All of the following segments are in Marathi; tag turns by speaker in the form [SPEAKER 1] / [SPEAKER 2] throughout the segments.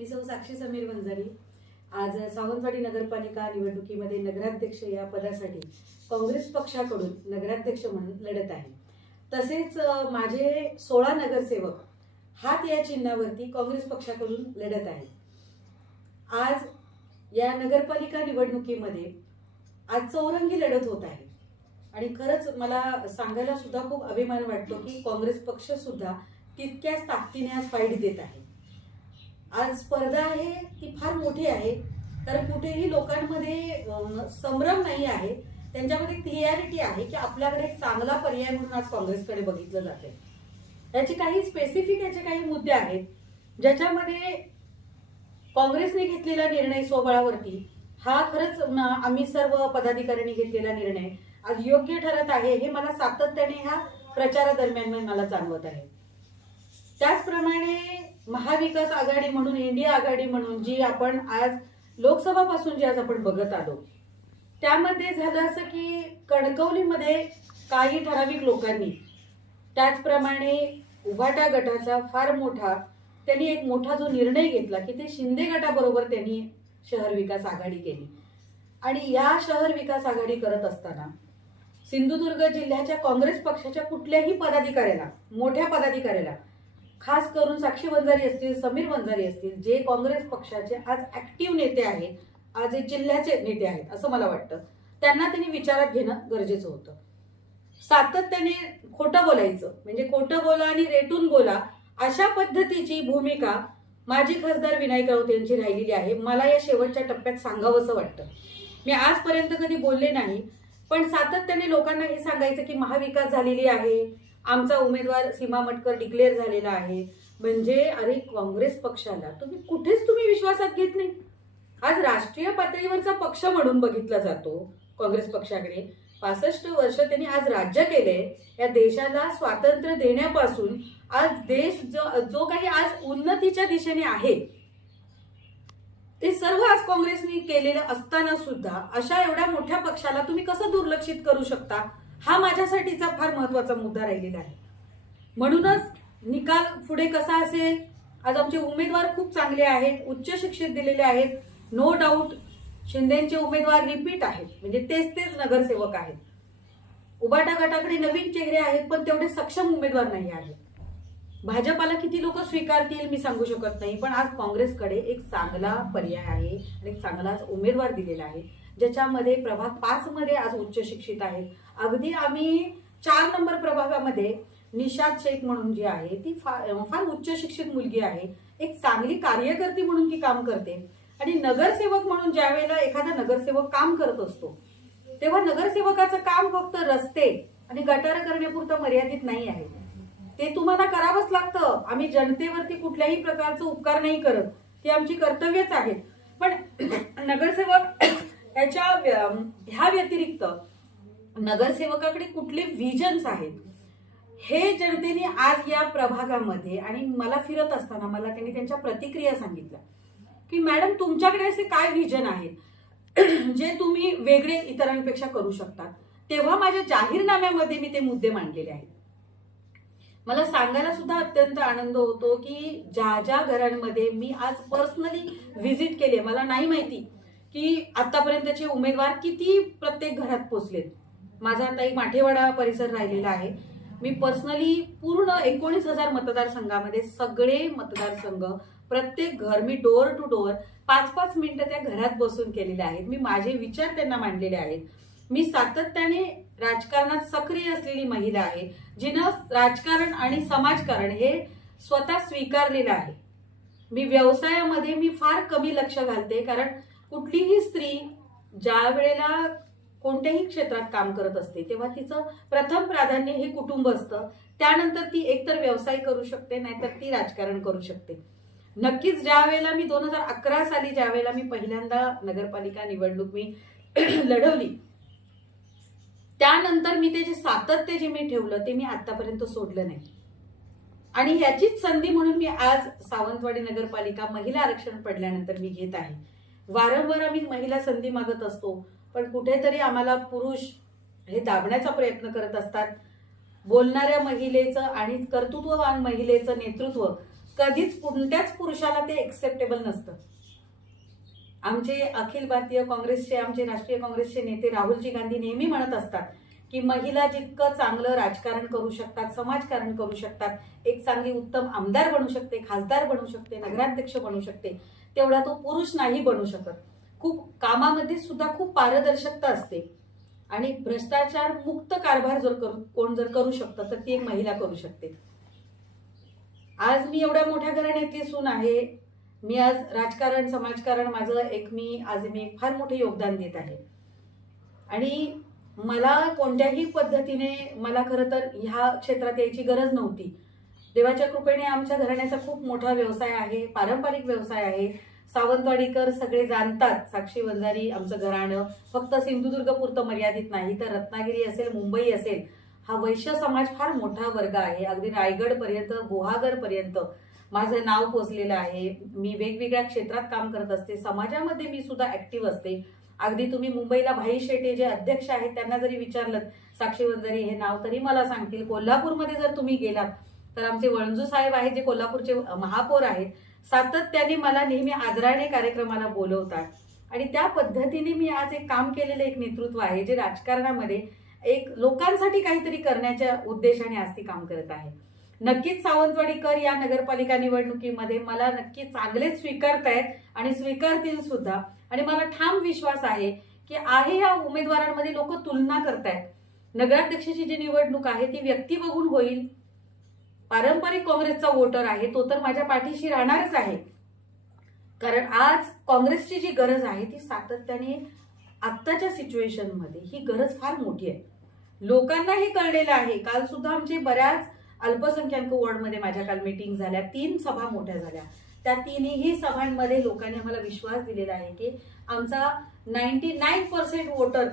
[SPEAKER 1] मी सौ साक्षी समीर वंजारी. आज सावंतवाडी नगरपालिका निवडणुकीमध्ये नगराध्यक्ष या पदासाठी काँग्रेस पक्षाकडून नगराध्यक्ष म्हणून लढत आहे. तसेच माझे सोळा नगरसेवक हात या चिन्हावरती काँग्रेस पक्षाकडून लढत आहे आज या नगरपालिका निवडणुकीमध्ये आज चौरंगी लढत होत आहे. आणि खरंच मला सांगायला सुद्धा खूप अभिमान वाटतो की काँग्रेस पक्ष सुद्धा तितक्याच ताकदीने आज फाईट देत आहे. आज स्पर्धा आहे ती फार मोठी आहे. कारण कुठेही लोकांमध्ये संभ्रम नाही आहे. त्यांच्यामध्ये क्लिअरिटी आहे की आपल्याकडे एक चांगला पर्याय म्हणून आज काँग्रेसकडे बघितलं जाते याचे काही स्पेसिफिक याचे काही मुद्दे आहेत ज्याच्यामध्ये काँग्रेसने घेतलेला निर्णय स्वबळावरती हा खरंच आम्ही सर्व पदाधिकाऱ्यांनी घेतलेला निर्णय आज योग्य ठरत आहे हे मला सातत्याने ह्या प्रचारादरम्यान मला जाणवत आहे. महाविकास आघाडी म्हणून इंडिया आघाडी म्हणून जी आपण आज लोकसभापासून जी आज आपण बघत आलो त्यामध्ये झालं असं की कणकवलीमध्ये काही ठराविक लोकांनी त्याचप्रमाणे उभाटा गटाचा फार मोठा त्यांनी एक मोठा जो निर्णय घेतला की ते शिंदे गटाबरोबर त्यांनी शहर विकास आघाडी केली. आणि या शहर विकास आघाडी करत असताना सिंधुदुर्ग जिल्ह्याच्या काँग्रेस पक्षाच्या कुठल्याही पदाधिकाऱ्याला मोठ्या पदाधिकाऱ्याला खास करून साक्षी वंजारी असतील समीर वंजारी असतील जे काँग्रेस पक्षाचे आज ऍक्टिव्ह नेते आहेत आज हे जिल्ह्याचे नेते आहेत असं मला वाटतं. त्यांना त्यांनी विचारात घेणं गरजेचं होतं. सातत्याने खोटं बोलायचं म्हणजे खोटं बोला आणि रेटून बोला अशा पद्धतीची भूमिका माजी खासदार विनायक राऊत यांची राहिलेली आहे. मला या शेवटच्या टप्प्यात सांगावंसं वाटतं. मी आजपर्यंत कधी बोलले नाही पण सातत्याने लोकांना हे सांगायचं की महाविकास झालेली आहे आमचा उमेदवार सीमा मटकर डिक्लेअर झालेला आहे. म्हणजे अरे काँग्रेस पक्षाला तुम्ही कुठेच तुम्ही विश्वासात घेत नाही. आज राष्ट्रीय पातळीवरचा पक्ष म्हणून बघितला जातो काँग्रेस पक्षाकडे. पासष्ट वर्ष त्यांनी आज राज्य केले या देशाला स्वातंत्र्य देण्यापासून आज देश जो जो काही आज उन्नतीच्या दिशेने आहे ते सर्व आज काँग्रेसने केलेलं असताना सुद्धा अशा एवढ्या मोठ्या पक्षाला तुम्ही कसं दुर्लक्षित करू शकता? हा माझ्यासाठीचा फार महत्त्वाचा मुद्दा राहिलेला आहे. म्हणूनच निकाल पुढे कसा असेल? आज आमचे उमेदवार खूप चांगले आहेत उच्च शिक्षित दिलेले आहेत. नो डाऊट शिंदेचे उमेदवार रिपीट आहेत. म्हणजे तेच तेच नगरसेवक आहेत. उबाटा गटाकडे नवीन चेहरे आहेत पण तेवढे सक्षम उमेदवार नाही आहेत. भाजपाला किती लोक स्वीकारतील मी सांगू शकत नाही पण आज काँग्रेसकडे एक चांगला पर्याय आहे आणि एक चांगलाच उमेदवार दिलेला आहे. ज्याच्यामध्ये प्रभाग पाच मध्ये आज उच्च शिक्षित आहेत अगदी आम्ही चार नंबर प्रभागामध्ये निशाद शेख म्हणून जी आहे ती फार फार उच्च शिक्षित मुलगी आहे. एक चांगली कार्यकर्ती म्हणून ती काम करते. आणि नगरसेवक म्हणून ज्या वेळेला एखादा नगरसेवक काम करत असतो तेव्हा नगरसेवकाचं काम फक्त रस्ते आणि गटार करण्यापुरतं मर्यादित नाही आहे. ते तुम्हाला करावंच लागतं. आम्ही जनतेवरती कुठल्याही प्रकारचं उपकार नाही करत. ते आमची कर्तव्यच आहेत. पण नगरसेवक ह्याच्या व्य- ह्या व्यतिरिक्त नगरसेवकाकडे कुठले व्हिजन्स आहेत? हे जनतेने आज या प्रभागामध्ये आणि मला फिरत असताना मला त्यांनी त्यांच्या प्रतिक्रिया सांगितल्या. की मॅडम तुमच्याकडे असे काय व्हिजन आहेत? जे तुम्ही वेगळे इतरांपेक्षा करू शकता. तेव्हा माझ्या जाहीरनाम्यामध्ये मी ते मुद्दे मांडलेले आहेत. मला सांगायला सुद्धा अत्यंत आनंद होतो की ज्या ज्या घरांमध्ये मी आज पर्सनली व्हिजिट केली मला नाही माहिती. की आतापर्यंतचे उमेदवार किती प्रत्येक घरात पोचलेत? माझा आता एक माठेवाडा परिसर राहिलेला आहे. मी पर्सनली पूर्ण एकोणीस हजार मतदारसंघामध्ये सगळे मतदारसंघ प्रत्येक घर मी डोअर टू डोअर पाच पाच मिनिटं त्या घरात बसून केलेले आहेत. मी माझे विचार त्यांना मांडलेले आहेत. मी सातत्याने राजकारणात सक्रिय असलेली महिला आहे जिनं राजकारण आणि समाजकारण हे स्वतः स्वीकारलेलं आहे. मी व्यवसायामध्ये मी फार कमी लक्ष घालते कारण कुठलीही स्त्री ज्या वेळेला कोणत्याही क्षेत्रात काम करत असते तेव्हा तिचं प्रथम प्राधान्य हे कुटुंब असतं. त्यानंतर ती एकतर व्यवसाय करू शकते नाहीतर ती राजकारण करू शकते. नक्कीच ज्या वेळेला मी दोन हजार अकरा साली ज्या वेळेला मी पहिल्यांदा नगरपालिका निवडणूक मी लढवली त्यानंतर मी ते जे सातत्य जे मी ठेवलं ते मी आतापर्यंत सोडलं नाही. आणि ह्याचीच संधी म्हणून मी आज सावंतवाडी नगरपालिका महिला आरक्षण पडल्यानंतर मी घेत आहे. वारंवार आम्ही महिला संधी मागत असतो पण कुठेतरी आम्हाला पुरुष हे दाबण्याचा प्रयत्न करत असतात. बोलणाऱ्या महिलेचं आणि कर्तृत्ववान महिलेचं नेतृत्व कधीच कोणत्याच पुरुषाला ते एक्सेप्टेबल नसतं. आमचे अखिल भारतीय काँग्रेसचे आमचे राष्ट्रीय काँग्रेसचे नेते राहुलजी गांधी नेहमी म्हणत असतात की महिला जितकं चांगलं राजकारण करू शकतात समाजकारण करू शकतात एक चांगली उत्तम आमदार बनू शकते खासदार बनू शकते नगराध्यक्ष बनू शकते तेवढा तो पुरुष नाही बनू शकत. खूप कामामध्ये सुद्धा खूप पारदर्शकता असते. आणि भ्रष्टाचार मुक्त कारभार जर करू कोण जर करू शकतं तर ती एक महिला करू शकते. आज मी एवढ्या मोठ्या घराण्यातली सून आहे. मी आज राजकारण समाजकारण माझं एक मी आज मी एक फार मोठे योगदान देत आहे. आणि मला कोणत्याही पद्धतीने मला खरं तर ह्या क्षेत्रात यायची गरज नव्हती. देवाच्या कृपेने आमच्या घराण्याचा खूप मोठा व्यवसाय आहे पारंपरिक व्यवसाय आहे. सावंतवाडीकर सगळे जाणतात साक्षी वंजारी आमचं घराणं. फक्त सिंधुदुर्ग पुरतं मर्यादित नाही तर रत्नागिरी असेल मुंबई असेल हा वैश्य समाज फार मोठा वर्ग आहे. अगदी रायगड पर्यंत गुहागर पर्यंत माझं नाव पोचलेलं आहे. मी वेगवेगळ्या क्षेत्रात काम करत असते. समाजामध्ये मी सुद्धा ऍक्टिव्ह असते. अगदी तुम्ही मुंबईला भाई शेटे जे अध्यक्ष आहेत त्यांना जरी विचारलं साक्षी वंजारी हे नाव तरी मला सांगतील. कोल्हापूरमध्ये जर तुम्ही गेलात तर आमचे वणजू साहेब आहेत जे कोल्हापूरचे महापौर आहेत सातत्याने मला नेहमी आदराने कार्यक्रमाला बोलवतात. आणि त्या पद्धतीने मी आज एक काम केलेलं एक नेतृत्व आहे जे राजकारणामध्ये एक लोकांसाठी काहीतरी करण्याच्या उद्देशाने आज ती काम करत आहे. नक्कीच सावंतवाडीकर या नगरपालिका निवडणुकीमध्ये मला नक्की चांगलेच स्वीकारतायत आणि स्वीकारतील सुद्धा. आणि मला ठाम विश्वास आहे की आहे या उमेदवारांमध्ये लोक तुलना करतायत. नगराध्यक्षाची जी निवडणूक आहे ती व्यक्ती बघून होईल. पारंपरिक काँग्रेसचा वोटर आहे तो तर माझ्या पाठीशी राहणारच आहे. कारण आज काँग्रेसची जी गरज आहे ती सातत्याने आत्ताच्या सिच्युएशनमध्ये ही गरज फार मोठी आहे. लोकांना हे कळलेलं आहे. काल सुद्धा आमचे बऱ्याच अल्पसंख्याक वॉर्डमध्ये माझ्या काल मीटिंग झाल्या. तीन सभा मोठ्या झाल्या. त्या तिन्ही सभांमध्ये लोकांनी आम्हाला विश्वास दिलेला आहे की आमचा नाईन्टी नाईन पर्सेंट वोटर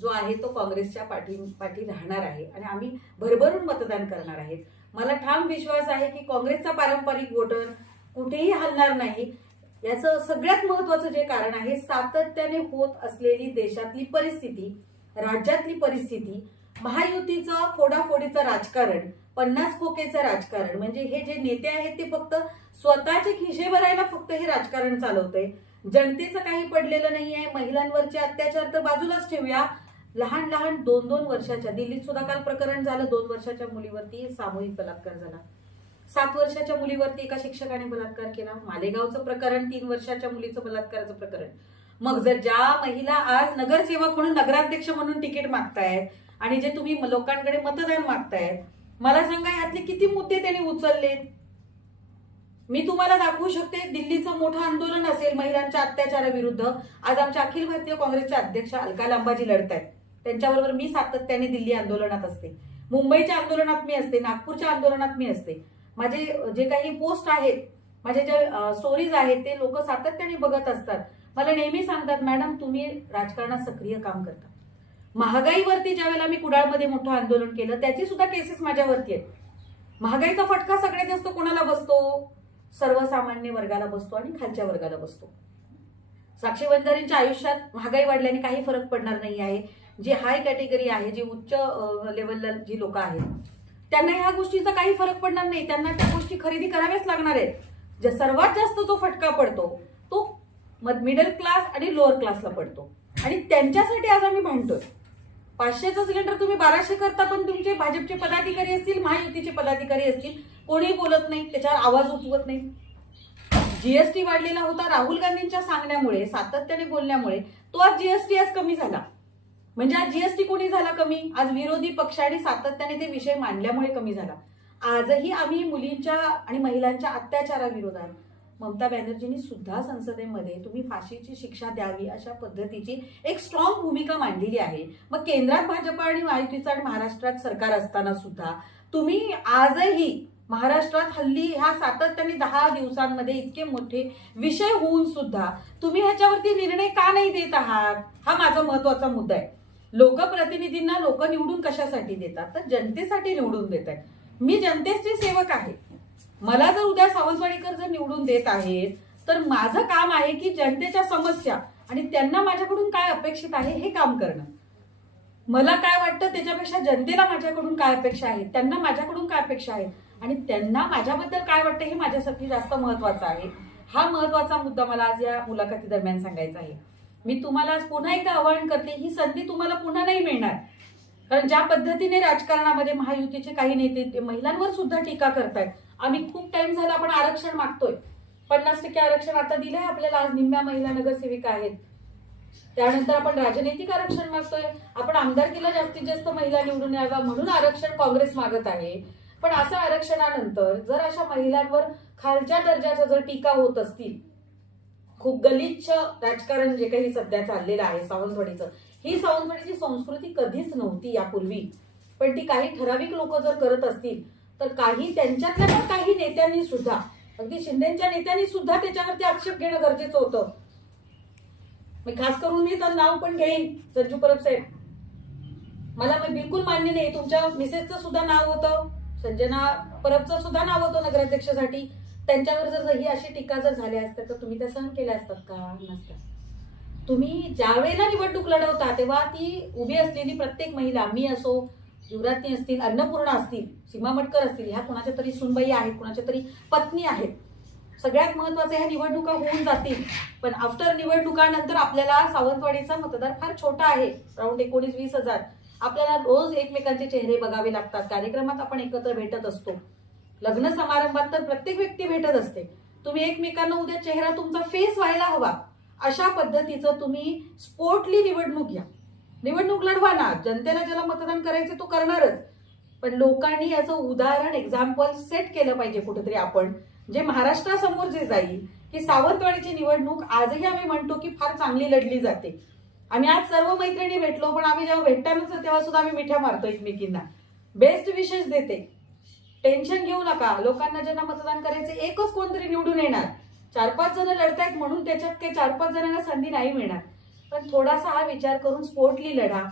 [SPEAKER 1] जो आहे तो काँग्रेसच्या पाठी पाठी राहणार आहे. आणि आम्ही भरभरून मतदान करणार आहेत. मला ठाम विश्वास आहे की काँग्रेसचा पारंपरिक वोटर कुठेही हलणार नाही. याचं सगळ्यात महत्वाचं जे कारण आहे सातत्याने होत असलेली देशातली परिस्थिती राज्यातली परिस्थिती महायुतीचं फोडाफोडीचं राजकारण पन्नास खोकेचं राजकारण. म्हणजे हे जे नेते आहेत ते फक्त स्वतःचे खिशे भरायला फक्त हे राजकारण चालवतंय. जनतेचं काही पडलेलं नाही आहे महिलांवरचे अत्याचार तर बाजूलाच ठेवूया. लहान लहान दोन दोन वर्षाच्या दिल्लीत सुद्धा काल प्रकरण झालं दोन वर्षाच्या मुलीवरती सामूहिक बलात्कार झाला. सात वर्षाच्या मुलीवरती एका शिक्षकाने बलात्कार केला. मालेगावचं प्रकरण तीन वर्षाच्या मुलीचं बलात्काराचं प्रकरण. मग जर ज्या महिला आज नगरसेवक म्हणून नगराध्यक्ष म्हणून तिकीट मागतायत आणि जे तुम्ही लोकांकडे मतदान मागतायत मला सांगा यातले किती मुद्दे त्यांनी उचललेत? मी तुम्हाला दाखवू शकते दिल्लीचं मोठं आंदोलन असेल महिलांच्या अत्याचाराविरुद्ध. आज आमच्या अखिल भारतीय काँग्रेसच्या अध्यक्ष अलका लांबाजी लढत आहेत त्यांच्याबरोबर मी सातत्याने दिल्ली आंदोलनात असते. मुंबईच्या आंदोलनात मी असते नागपूरच्या आंदोलनात मी असते. माझे जे काही पोस्ट आहेत माझे जे स्टोरीज आहेत ते लोक सातत्याने बघत असतात. मला नेहमी सांगतात मॅडम तुम्ही राजकारणात सक्रिय काम करता. महागाईवरती ज्या वेळेला मी कुडाळमध्ये मोठं आंदोलन केलं त्याची सुद्धा केसेस माझ्यावरती आहेत. महागाईचा फटका सगळ्यात जास्त कोणाला बसतो? सर्वसामान्य वर्गाला बसतो आणि खालच्या वर्गाला बसतो. साक्षीबंधारींच्या आयुष्यात महागाई वाढल्याने काही फरक पडणार नाही आहे. जी हाय कॅटेगरी आहे जी उच्च लेवलला जी लोक आहेत त्यांना ह्या गोष्टीचा काही फरक पडणार नाही. त्यांना त्या गोष्टी खरेदी कराव्याच लागणार आहेत. जे सर्वात जास्त जो फटका पडतो तो मिडल क्लास आणि लोअर क्लासला पडतो. आणि त्यांच्यासाठी आज आम्ही भांडतोय. पाचशेचा सिलेंडर तुम्ही बाराशे करता पण तुमचे भाजपचे पदाधिकारी असतील महायुतीचे पदाधिकारी असतील कोणीही बोलत नाही त्याच्यावर आवाज उठवत नाही. जीएसटी वाढलेला होता. राहुल गांधींच्या सांगण्यामुळे सातत्याने बोलण्यामुळे तो आज जीएसटी आज कमी झाला. म्हणजे आज जीएसटी कोणी झाला कमी? आज विरोधी पक्षाने सातत्याने ते विषय मांडल्यामुळे कमी झाला. आजही आम्ही मुलींच्या आणि महिलांच्या अत्याचाराविरोधात ममता बॅनर्जींनी सुद्धा संसदेमध्ये तुम्ही फाशीची शिक्षा द्यावी अशा पद्धतीची एक स्ट्रॉंग भूमिका मांडलेली आहे. मग केंद्रात भाजप आणि महायुतीचं आणि महाराष्ट्रात सरकार असताना सुद्धा तुम्ही आजही महाराष्ट्रात हल्ली ह्या सातत्याने दहा दिवसांमध्ये इतके मोठे विषय होऊन सुद्धा तुम्ही ह्याच्यावरती निर्णय का नाही देत आहात? हा माझा महत्त्वाचा मुद्दा आहे. लोकप्रतिनिधींना लोक निवडून कशासाठी देतात? तर जनतेसाठी निवडून देत आहेत. मी जनतेचे सेवक आहे. मला जर उद्या सावंतवाडीकर जर निवडून देत आहेत तर माझं काम आहे की जनतेच्या समस्या आणि त्यांना माझ्याकडून काय अपेक्षित आहे हे काम करणं. मला काय वाटतं त्याच्यापेक्षा जनतेला माझ्याकडून काय अपेक्षा आहे त्यांना माझ्याकडून काय अपेक्षा आहे आणि त्यांना माझ्याबद्दल काय वाटतं हे माझ्यासाठी जास्त महत्वाचं आहे. हा महत्त्वाचा मुद्दा मला आज या मुलाखती दरम्यान सांगायचा आहे. मी तुम्हाला आज पुन्हा एकदा आवाहन करते ही संधी तुम्हाला पुन्हा नाही मिळणार. कारण ज्या पद्धतीने राजकारणामध्ये महायुतीचे काही नेते ते महिलांवर सुद्धा टीका करतायत. आम्ही खूप टाइम झाला आपण आरक्षण मागतोय. पन्नास टक्के आरक्षण आता दिलंय आपल्याला आज निम्म्या महिला नगरसेविका आहेत. त्यानंतर आपण राजनैतिक आरक्षण मागतोय. आपण आमदारकीला जास्तीत जास्त महिला निवडून याव्या म्हणून आरक्षण काँग्रेस मागत आहे. पण असं आरक्षणानंतर जर अशा महिलांवर खालच्या दर्जाच्या जर टीका होत असतील खूप गलिच्छ राजकारण जे काही सध्या चाललेलं आहे सावंतवाडीचं. ही सावंतवाडीची संस्कृती कधीच नव्हती यापूर्वी. पण ती काही ठराविक लोक जर करत असतील तर काही त्यांच्यातल्या पण काही नेत्यांनी सुद्धा अगदी शिंदेच्या नेत्यांनी सुद्धा त्याच्यावरती आक्षेप घेणं गरजेचं होतं. मी खास करून मी तर नाव पण घेईन संजू परब साहेब. मला मग बिलकुल मान्य नाही तुमच्या मिसेसचं सुद्धा नाव होतं संजना परबचं सुद्धा नाव होतं नगराध्यक्षासाठी. त्यांच्यावर जर ही अशी टीका जर झाल्या असत्या तर तुम्ही त्या सहन केल्या असतात का? नसतात. तुम्ही ज्या वेळेला निवडणूक लढवता तेव्हा ती उभी असलेली प्रत्येक महिला मी असो युवराज्ञी असतील अन्नपूर्णा असतील सीमा मटकर असतील ह्या कुणाच्या तरी सुनबाई आहेत कुणाच्या तरी पत्नी आहेत सगळ्यात महत्वाचं ह्या निवडणुका होऊन जातील. पण आफ्टर निवडणुकानंतर आपल्याला सावंतवाडीचा मतदार फार छोटा आहे राऊंड एकोणीस वीस हजार. आपल्याला रोज एकमेकांचे चेहरे बघावे लागतात. कार्यक्रमात आपण एकत्र भेटत असतो. लग्न समारंभात तर प्रत्येक व्यक्ती भेटत असते. तुम्ही एकमेकांना उद्या चेहरा तुमचा फेस व्हायला हवा. अशा पद्धतीचं तुम्ही स्पोर्टली निवडणूक घ्या. निवडणूक लढवा ना. जनतेला ज्याला मतदान करायचं तो करणारच. पण लोकांनी याचं उदाहरण एक्झाम्पल सेट केलं पाहिजे कुठेतरी आपण. जे महाराष्ट्रासमोर जे जाईल की सावंतवाडीची निवडणूक आजही आम्ही म्हणतो की फार चांगली लढली जाते. आम्ही आज सर्व मैत्रिणी भेटलो पण आम्ही जेव्हा भेटतानाच तेव्हा सुद्धा आम्ही मिठ्या मारतो एकमेकींना. बेस्ट विशेष देते. टेन्शन घेऊ नका. लोकांना ज्यांना मतदान करायचं एकच कोणतरी निवडून येणार. चार पाच जण लढतायत म्हणून त्याच्यात काही चार पाच जणांना संधी नाही मिळणार. पण थोडासा हा विचार करून स्पोर्टली लढा.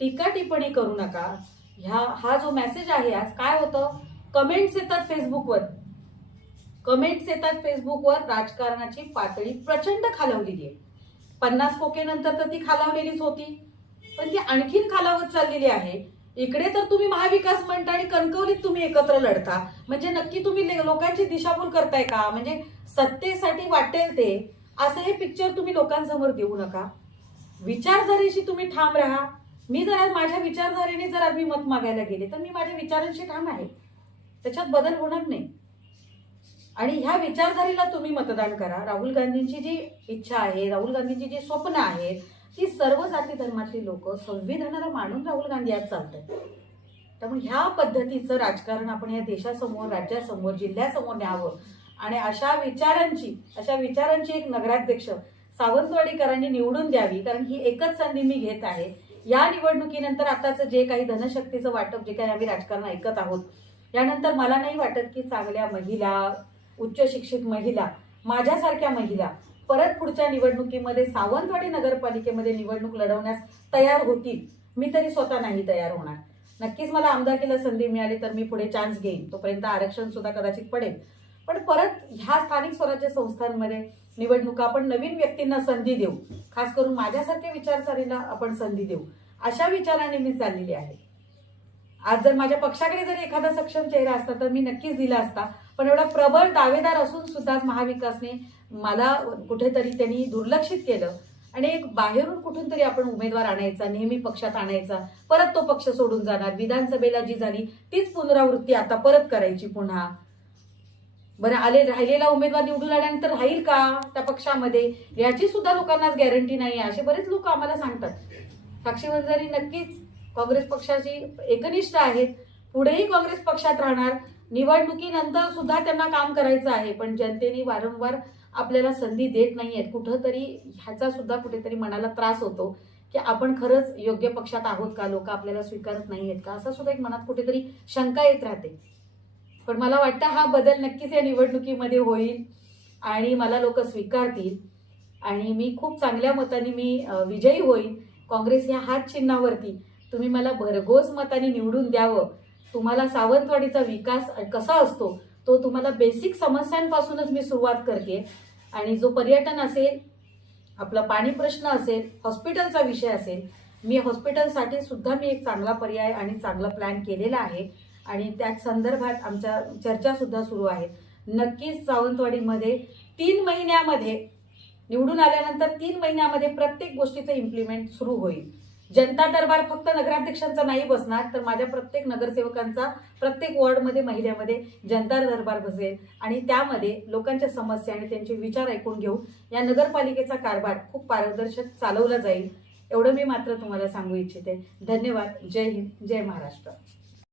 [SPEAKER 1] टीका टिप्पणी करू नका. ह्या हा जो मेसेज आहे आज काय होतं? कमेंट्स येतात फेसबुकवर कमेंट्स येतात फेसबुकवर राजकारणाची पातळी प्रचंड खालावलेली आहे. पन्नास कोकेनंतर तर ती खालावलेलीच होती. पण ती आणखीन खालावत चाललेली आहे. इकडे तर तुम्ही महाविकास म्हणता आणि कणकवलीत तुम्ही एकत्र लढता. म्हणजे नक्की तुम्ही ले- लोकांची दिशाभूल करताय का? म्हणजे सत्तेसाठी वाटेल ते. असं हे पिक्चर तुम्ही लोकांसमोर देऊ नका. विचारधारेशी तुम्ही ठाम राहा. मी जर आज माझ्या विचारधारेने जर आज मी मत मागायला गेले तर मी माझ्या विचारांशी ठाम आहे. त्याच्यात बदल होणार नाही. आणि ह्या विचारधारेला तुम्ही मतदान करा. राहुल गांधींची जी इच्छा आहे राहुल गांधींची जी स्वप्न आहेत ती सर्व जाती धर्मातली लोक संविधानाला मानून राहुल गांधी आज चालत आहेत त्यामुळे ह्या पद्धतीचं राजकारण आपण या देशासमोर राज्यासमोर जिल्ह्यासमोर न्यावं. आणि अशा विचारांची अशा विचारांची एक नगराध्यक्ष सावंतवाडीकरांनी निवडून द्यावी कारण ही एकच संधी मी घेत आहे. या निवडणुकीनंतर आताचं जे काही धनशक्तीचं वाटप जे काही आम्ही राजकारण ऐकत आहोत यानंतर मला नाही वाटत की चांगल्या महिला उच्च शिक्षित महिला माझ्यासारख्या महिला परत पुढच्या निवडणुकीमध्ये सावंतवाडी नगरपालिकेमध्ये निवडणूक लढवण्यास तयार होतील. मी तरी स्वतः नाही तयार होणार. नक्कीच मला आमदारकीला संधी मिळाली तर मी पुढे चान्स घेईन. तोपर्यंत आरक्षण सुद्धा कदाचित पडेल. पण परत ह्या स्थानिक स्वराज्य संस्थांमध्ये निवडणुका आपण नवीन व्यक्तींना संधी देऊ. खास करून माझ्यासारख्या विचारसरणीला आपण संधी देऊ. अशा विचाराने मी चाललेली आहे. आज जर माझ्या पक्षाकडे जर एखादा सक्षम चेहरा असता तर मी नक्कीच दिला असता. पण एवढा प्रबळ दावेदार असून सुद्धा महाविकासने मला कुठेतरी त्यांनी दुर्लक्षित केलं. आणि एक बाहेरून कुठून तरी आपण उमेदवार आणायचा नेहमी पक्षात आणायचा परत तो पक्ष सोडून जाणार विधानसभेला जी झाली तीच पुनरावृत्ती आता परत करायची पुन्हा. बरं आले राहिलेला उमेदवार निवडून आल्यानंतर राहील का त्या पक्षामध्ये? याची सुद्धा लोकांनाच गॅरंटी नाही आहे. असे बरेच लोक आम्हाला सांगतात. साक्षी वंजारी नक्कीच काँग्रेस पक्षाची एकनिष्ठ आहेत. पुढेही काँग्रेस पक्षात राहणार. निवडणुकीनंतर सुद्धा त्यांना काम करायचं आहे. पण जनतेने वारंवार आपल्याला संधी देत नाही आहेत कुठंतरी ह्याचा सुद्धा कुठेतरी मनाला त्रास होतो की आपण खरंच योग्य पक्षात आहोत का? लोक आपल्याला स्वीकारत नाही आहेत का? असा सुद्धा एक मनात कुठेतरी शंका येत राहते. पण मला वाटतं हा बदल नक्कीच या निवडणुकीमध्ये होईल आणि मला लोक स्वीकारतील. आणि मी खूप चांगल्या मताने मी विजयी होईल काँग्रेस या हात चिन्हावरती. तुम्ही मला भरघोस मताने निवडून द्यावं. तुम्हाला सावंतवाडीचा विकास कसा असतो? तो तुम्हाला बेसिक समस्यांपासूनच मी सुरुवात करते. आणि जो पर्यटन असेल आपला पाणी प्रश्न असेल हॉस्पिटलचा विषय असेल मी हॉस्पिटलसाठी सुद्धा मी एक चांगला पर्याय आणि चांगला प्लॅन केलेला आहे. आणि त्या संदर्भात आमच्या चर्चासुद्धा सुरू आहेत नक्कीच सावंतवाडीमध्ये तीन महिन्यामध्ये निवडून आल्यानंतर तीन महिन्यामध्ये प्रत्येक गोष्टीचं इम्प्लिमेंट सुरू होईल. जनता दरबार फक्त नगराध्यक्षांचा नाही बसणार तर माझ्या प्रत्येक नगरसेवकांचा प्रत्येक वॉर्डमध्ये महिन्यामध्ये जनता दरबार बसेल. आणि त्यामध्ये लोकांच्या समस्या आणि त्यांचे विचार ऐकून घेऊन या नगरपालिकेचा कारभार खूप पारदर्शक चालवला जाईल एवढं मी मात्र तुम्हाला सांगू इच्छिते. धन्यवाद. जय हिंद. जय महाराष्ट्र.